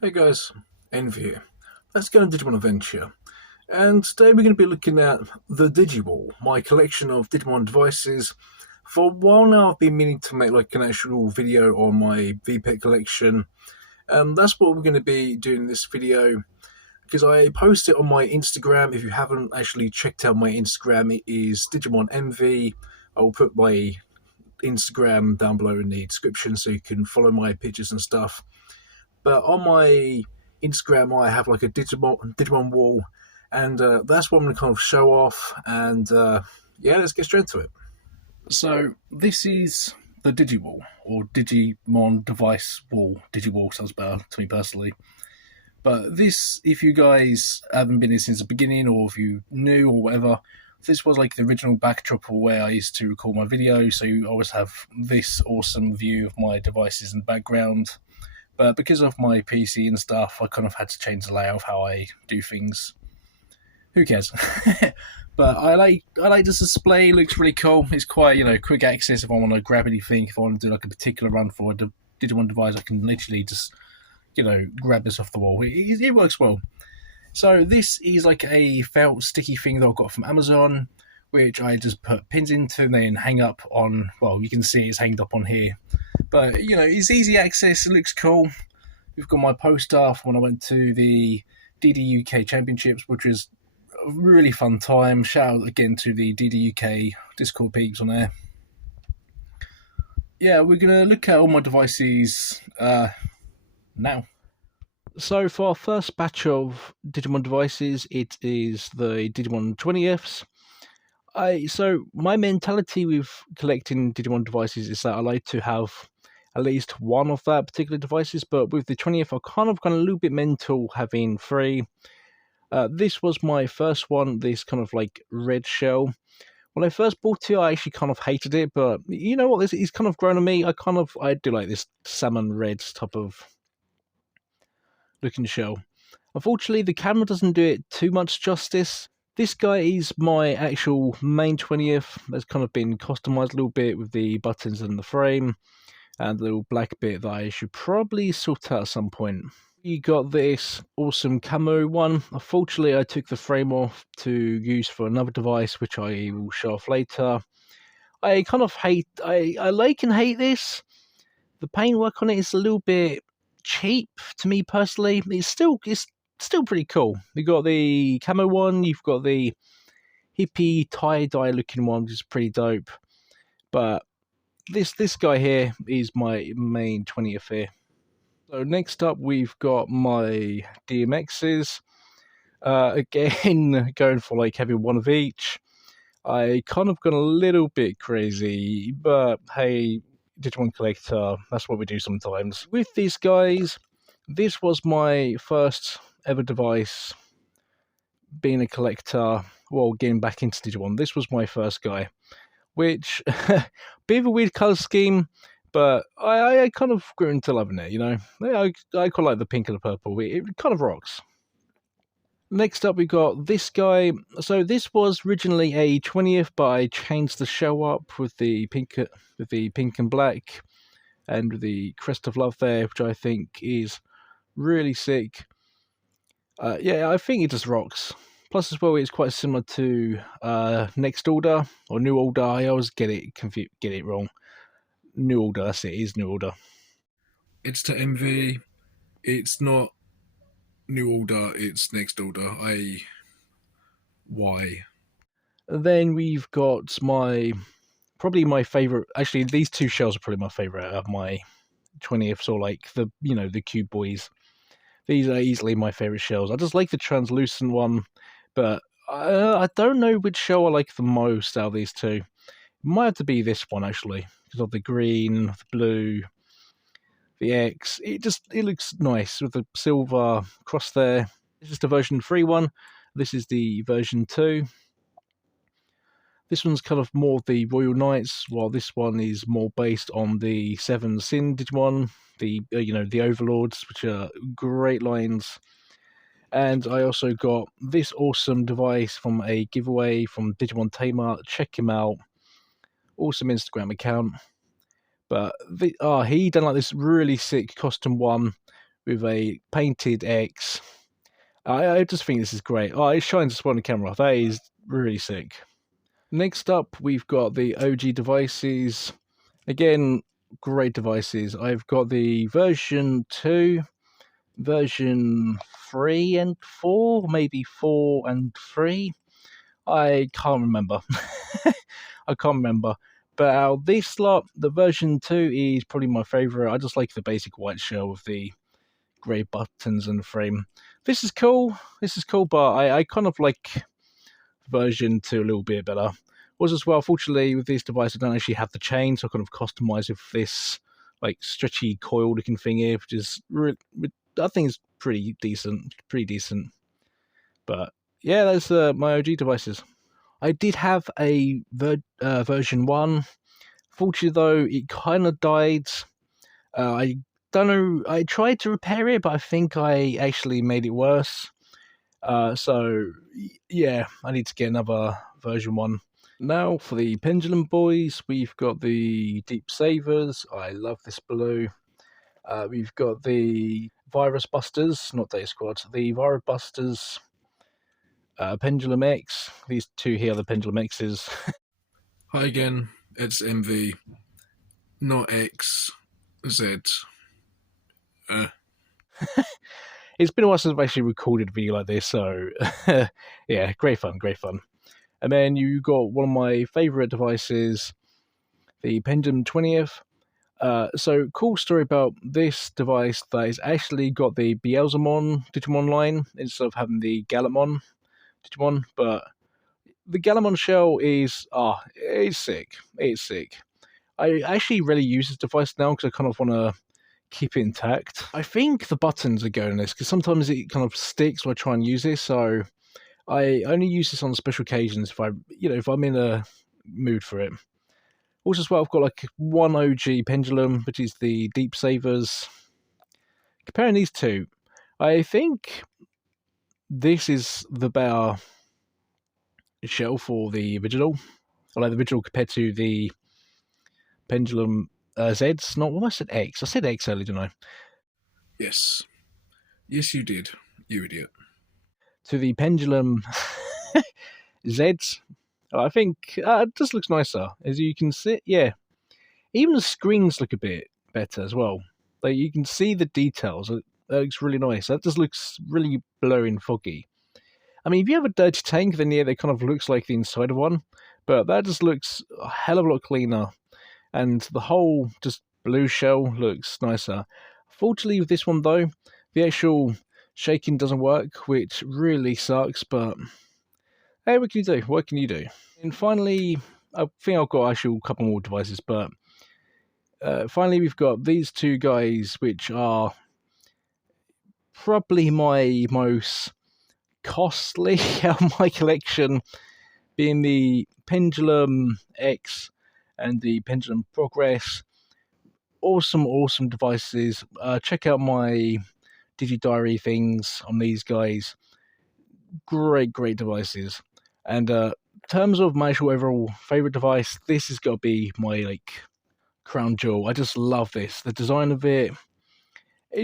Hey guys, Envy here. Let's go on Digimon Adventure. And today we're going to be looking at the Digiwall, my collection of Digimon devices. For a while now I've been meaning to make like an actual video on my Vpet collection. That's what we're going to be doing in this video because I post it on my Instagram. If you haven't actually checked out my Instagram, it is Digimon MV. I'll put my Instagram down below in the description so you can follow my pictures and stuff. But on my Instagram, I have like a Digimon Wall, and that's what I'm going to kind of show off. And yeah, let's get straight to it. So this is the Digiwall, or Digimon Device Wall. Digiwall sounds better to me personally. But this, if you guys haven't been here since the beginning, or if you knew or whatever, this was like the original backdrop of where I used to record my videos. So you always have this awesome view of my devices in the background. But because of my PC and stuff, I kind of had to change the layout of how I do things. Who cares? But I like this display. It looks really cool. It's quite quick access if I want to grab anything. If I want to do like a particular run for a Digimon device, I can literally just grab this off the wall. It works well. So this is like a felt sticky thing that I got from Amazon, which I just put pins into and then hang up on. Well, you can see it's hanged up on here. But it's easy access. It looks cool. We've got my poster from when I went to the DDUK Championships, which was a really fun time. Shout out again to the DDUK Discord peeps on there. Yeah, we're gonna look at all my devices now. So for our first batch of Digimon devices, it is the Digimon 20ths. So my mentality with collecting Digimon devices is that I like to have at least one of that particular devices, but with the 20th, I kind of gone a little bit mental having three. This was my first one, this kind of like red shell. When I first bought it, I actually kind of hated it, but you know what, it's kind of grown on me. I do like this salmon red type of looking shell. Unfortunately, the camera doesn't do it too much justice. This guy is my actual main 20th. That's kind of been customized a little bit with the buttons and the frame and the little black bit that I should probably sort out at some point. You got this awesome camo one. Unfortunately, I took the frame off to use for another device, which I will show off later. I kind of I like and hate this. The paintwork on it is a little bit cheap to me personally. It's still pretty cool. You got the camo one, you've got the hippie tie-dye looking one, which is pretty dope. But this guy here is my main 20th here. So next up we've got my DMXs. Again, going for like having one of each. I kind of gone a little bit crazy, but hey, Digimon Collector, that's what we do sometimes. With these guys, this was my first ever device being a collector, well, getting back into Digimon. This was my first guy, which, bit of a weird colour scheme, but I kind of grew into loving it, I quite like the pink and the purple. It kind of rocks. Next up, we got this guy. So this was originally a 20th, but I changed the shell up with the pink and black, and with the crest of love there, which I think is really sick. Yeah, I think it just rocks. Plus, as well, it's quite similar to Next Order or New Order. I always get it wrong. New Order, that's it. It is New Order. It's to MV. It's not New Order. It's Next Order. Why? Then we've got probably my favorite. Actually, these two shells are probably my favorite out of my 20ths, or like the Cube Boys. These are easily my favorite shells. I just like the translucent one, but I don't know which shell I like the most out of these two. It might have to be this one actually, because of the green, the blue, the X. It looks nice with the silver cross there. This is the version 3 one. This is the version 2. This one's kind of more the Royal Knights, while this one is more based on the 7 Sin Digimon, the Overlords, which are great lines. And I also got this awesome device from a giveaway from Digimon Tamer. Check him out. Awesome Instagram account. But he done like this really sick custom one with a painted X. I just think this is great. Oh, it shines as well on the camera. That is really sick. Next up, we've got the OG devices. Again, great devices. I've got the version 2, version 3 and 4, maybe 4 and 3. I can't remember. I can't remember. But out of this lot, the version 2 is probably my favourite. I just like the basic white shell with the grey buttons and the frame. This is cool. But I kind of like version 2 a little bit better. Was as well, fortunately, with this device, I don't actually have the chain, so I kind of customize with this like stretchy coil looking thing here, which is I think is pretty decent. But yeah, that's my OG devices. I did have a version 1. Fortunately, though, it kind of died. I don't know. I tried to repair it, but I think I actually made it worse. So yeah, I need to get another version 1. Now for the Pendulum Boys, we've got the Deep Savers. I love this blue. We've got the Virus Busters, not Day Squad, the Virus Busters, Pendulum X. These two here are the Pendulum X's. Hi again, it's MV, not X, Z. It's been a while since I've actually recorded a video like this, so yeah, great fun. And then you got one of my favourite devices, the Pendulum 20th. So cool story about this device that it's actually got the Beelzemon Digimon line instead of having the Gallimon Digimon, but the Gallimon shell is it's sick. I actually rarely use this device now because I kind of want to keep it intact. I think the buttons are going on this because sometimes it kind of sticks when I try and use this, so I only use this on special occasions if I'm in a mood for it. Also, as well, I've got like one OG pendulum, which is the Deep Savers. Comparing these two, I think this is the better shell for the original. I like the original compared to the Pendulum Zs. Not what I said X. I said X earlier, didn't I? Yes, you did. You idiot. To the Pendulum Zs. I think it just looks nicer. As you can see, yeah. Even the screens look a bit better as well. Like you can see the details. It looks really nice. That just looks really blurry and foggy. I mean, if you have a dirty tank, then yeah, that kind of looks like the inside of one. But that just looks a hell of a lot cleaner. And the whole just blue shell looks nicer. Fortunately, with this one though, the actual shaking doesn't work, which really sucks. But hey, what can you do? What can you do? And finally, I think I've got actually a couple more devices, but finally we've got these two guys, which are probably my most costly out of my collection, being the Pendulum X and the Pendulum Progress. Awesome devices. Check out my Diary things on these guys. Great devices. And in terms of my actual overall favorite device, this has got to be my crown jewel. I just love this. The design of it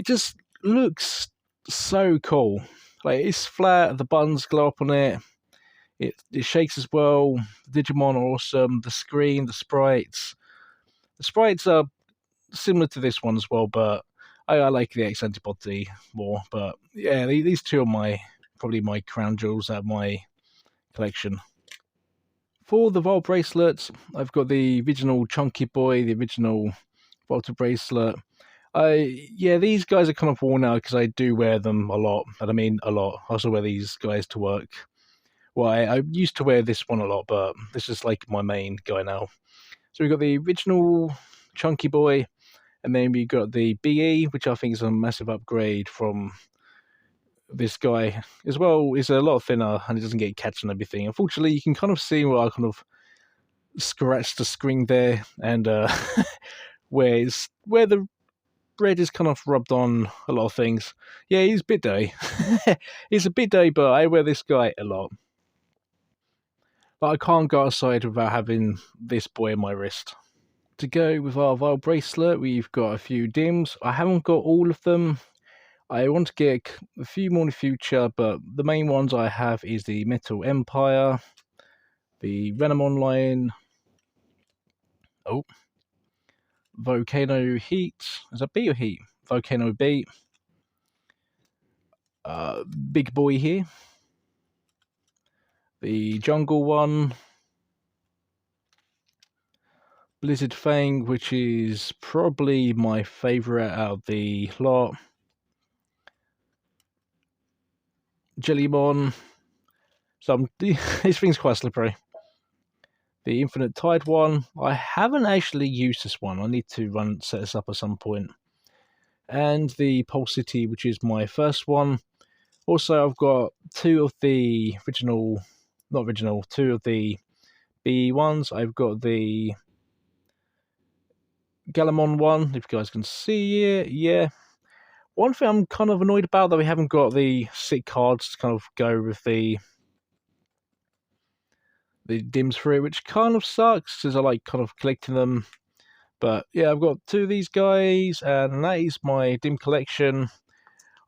just looks so cool. Like it's flat, the buttons glow up on it. It shakes as well. The Digimon are awesome. The screen, the sprites. The sprites are similar to this one as well, but I like the X antibody more. But yeah, these two are probably my crown jewels out of my collection. For the Vol bracelets, I've got the original Chunky Boy, the original Volta bracelet. These guys are kind of worn out because I do wear them a lot, and I mean a lot. I also wear these guys to work. Well, I used to wear this one a lot, but this is like my main guy now. So we've got the original Chunky Boy, and then we got the BE, which I think is a massive upgrade from this guy as well. It's a lot thinner and it doesn't get catched and everything. Unfortunately, you can kind of see where I kind of scratched the screen there, and where the red is kind of rubbed on a lot of things. Yeah, he's a bit dirty. He's a bit dirty, but I wear this guy a lot. But I can't go outside without having this boy on my wrist. To go with our Vile bracelet, we've got a few dims. I haven't got all of them. I want to get a few more in the future, but the main ones I have is the Metal Empire, the Renamon line, oh, Volcano Heat. Is that B or Heat? Volcano B. Big Boy here. The Jungle one. Blizzard Fang, which is probably my favourite out of the lot. Jellymon. This thing's quite slippery. The Infinite Tide one. I haven't actually used this one. I need to set this up at some point. And the Pulsity, which is my first one. Also, I've got two of the two of the B ones. I've got the Galamon one, if you guys can see it. Yeah. One thing I'm kind of annoyed about that we haven't got the sick cards to kind of go with the dims for it, which kind of sucks because I like kind of collecting them. But yeah, I've got two of these guys, and that is my dim collection.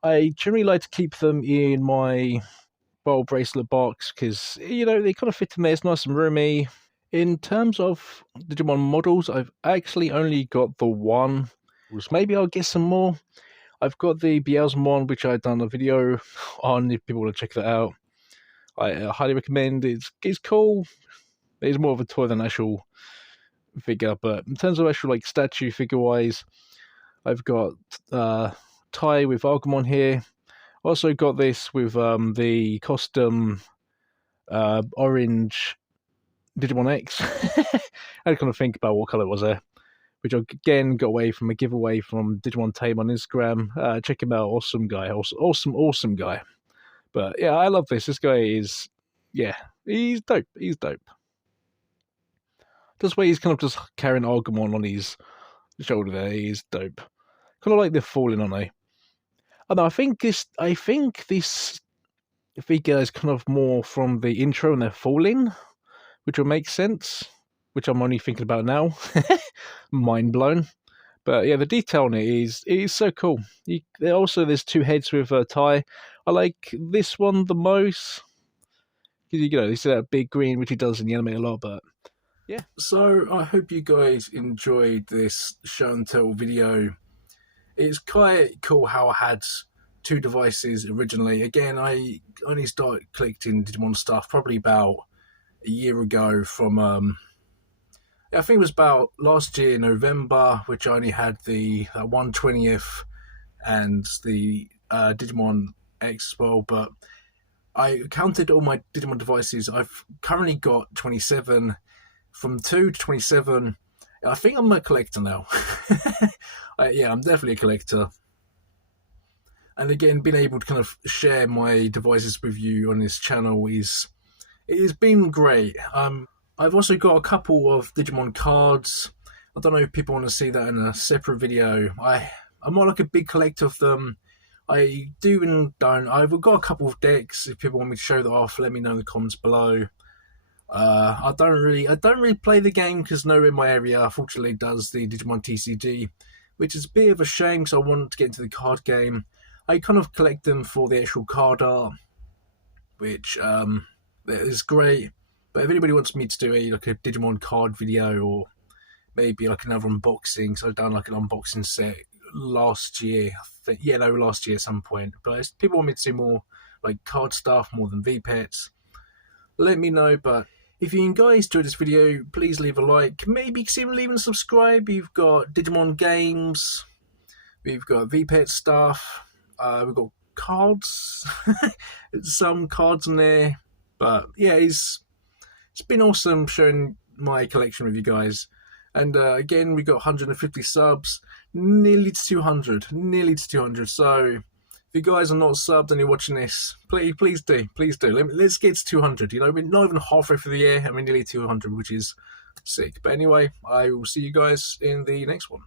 I generally like to keep them in my Bowl Bracelet box because, you know, they kind of fit in there. It's nice and roomy. In terms of Digimon models, I've actually only got the one. Maybe I'll get some more. I've got the Beelzemon, which I've done a video on if people want to check that out. I highly recommend it. It's cool. It's more of a toy than an actual figure, but in terms of actual like statue figure wise, I've got Tai with Agumon here. Also got this with the custom orange Digimon X. I had to kind of think about what colour it was there, which I again got away from a giveaway from Digimon Tame on Instagram. Check him out, awesome guy, awesome guy. But yeah, I love this. This guy is, yeah, he's dope. He's dope. This way he's kind of just carrying Agumon on his shoulder there. He's dope. Kind of like they're falling, aren't they? And I think this figure is kind of more from the intro and they're falling, which will make sense. Which I'm only thinking about now. Mind blown. But yeah, the detail on it is so cool. There's two heads with Tai. I like this one the most. You know, he's that big green, which he does in the anime a lot, but yeah. So I hope you guys enjoyed this show and tell video. It's quite cool how I had two devices originally. Again, I only started collecting Digimon stuff probably about a year ago from I think it was about last year November, which I only had the 1/20th and the Digimon X as well, but I counted all my Digimon devices. I've currently got 27, from 2 to 27. I think I'm a collector now. Yeah, I'm definitely a collector. And again, being able to kind of share my devices with you on this channel it's been great. I've also got a couple of Digimon cards. I don't know if people want to see that in a separate video. I'm not like a big collector of them. I do and don't. I've got a couple of decks. If people want me to show that off, let me know in the comments below. I don't really play the game because nowhere in my area, unfortunately, does the Digimon TCG, which is a bit of a shame because I want to get into the card game. I kind of collect them for the actual card art, which is great. But if anybody wants me to do a Digimon card video or maybe like another unboxing, so I've done like an unboxing set last year, last year at some point. But if people want me to do more like card stuff more than VPETs, let me know. But if you guys enjoyed this video, please leave a like, maybe even subscribe. We've got Digimon games, we've got VPET stuff, we've got cards, some cards in there. But yeah, it's been awesome showing my collection with you guys. And again, we got 150 subs, nearly to 200. So if you guys are not subbed and you're watching this, please do. Let's get to 200. You know, we're not even halfway through the year, and we're nearly 200, which is sick. But anyway, I will see you guys in the next one.